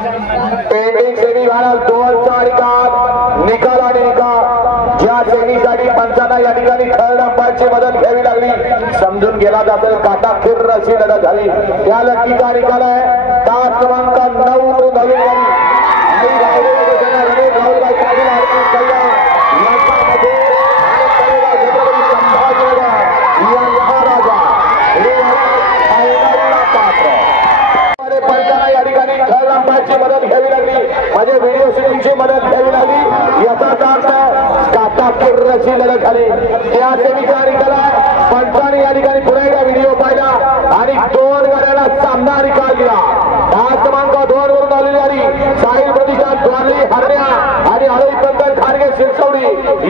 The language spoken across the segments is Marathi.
पेंडिंग सेमी घाल 2 निकाल आणि ज्या सेमीसाठी पंचांना या ठिकाणी थर्ड अंपायरची मदत घ्यावी लागली समजून गेला जातं काटा खिर्र अशी लढत झाली त्या लढतीचा निकाल आहे तास क्रमांक 9 नवीन मदत घ्यावी लागली माझे व्हिडिओ शूटिंगची मदत घ्यावी लागली याचाच अर्थ काटा रशी लढत झाली त्या सेमीचा निकाल आहे पंचाने या ठिकाणी पुन्हा एकदा व्हिडिओ पाहिला आणि 2 गाड्यांना सामना निकाल दिला तास क्रमांक 2 वरून आलेली गाडी साहिल प्रतिष्ठान द्वारली हरण्या आणि हळई पंकज खारगे शिरसवडी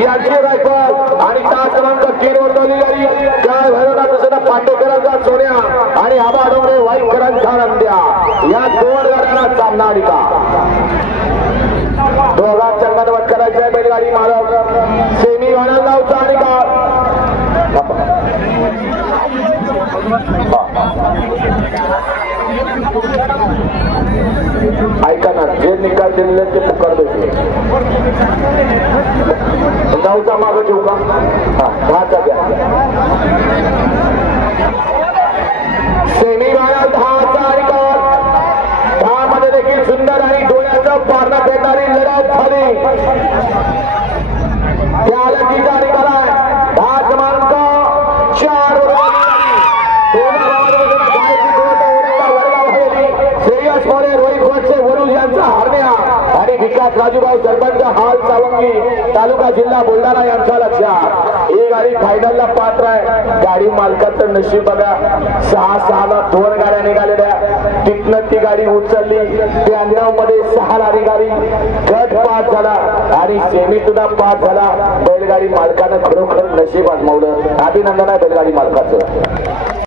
यांची रायफल आणि तास क्रमांक 3 वरून आलेली गाडी त्या भैरवनाथ पाटेकरांचा सोन्या आणि आबा डोंगरे वाईकरांचा नंद्या या 2 गाड्यांना सामना निकाल दोघांचा संगणमत करायचा आहे बैलगाडी मालक सेमी वाणा गावचा निकाल ऐका ना जे निकाल दिलेले ते पुकार द्यायचे गावचा मागं ठेवू का दहाचा द्या सेमी वाणा 10चा निकाल 10 मध्ये देखील सुंदर आणि डोळ्याचं पारणा फेडणारी लढत झाली त्या लढतीचा निकाल आहे 10 क्रमांक 4 श्रेयस मोरे रोहित गोडसे वरुज यांचा हरण्या आणि विकास राजूभाऊ सरपंच हाल सावंगी तालुका जिल्हा बुलढाणा यांचा लक्षात ही गाडी फायनलला पात्र आहे गाडी मालकाचं नशीब बघा 6 ला 2 गाड्या निघालेल्या तिथनं ती गाडी उचलली 92 मध्ये 6 ला निघाली गट 5 झाला आणि सेमी सुद्धा 5 झाला बैलगाडी मालकानं खरोखर नशीब आजमावलं अभिनंदन आहे बैलगाडी मालकाचं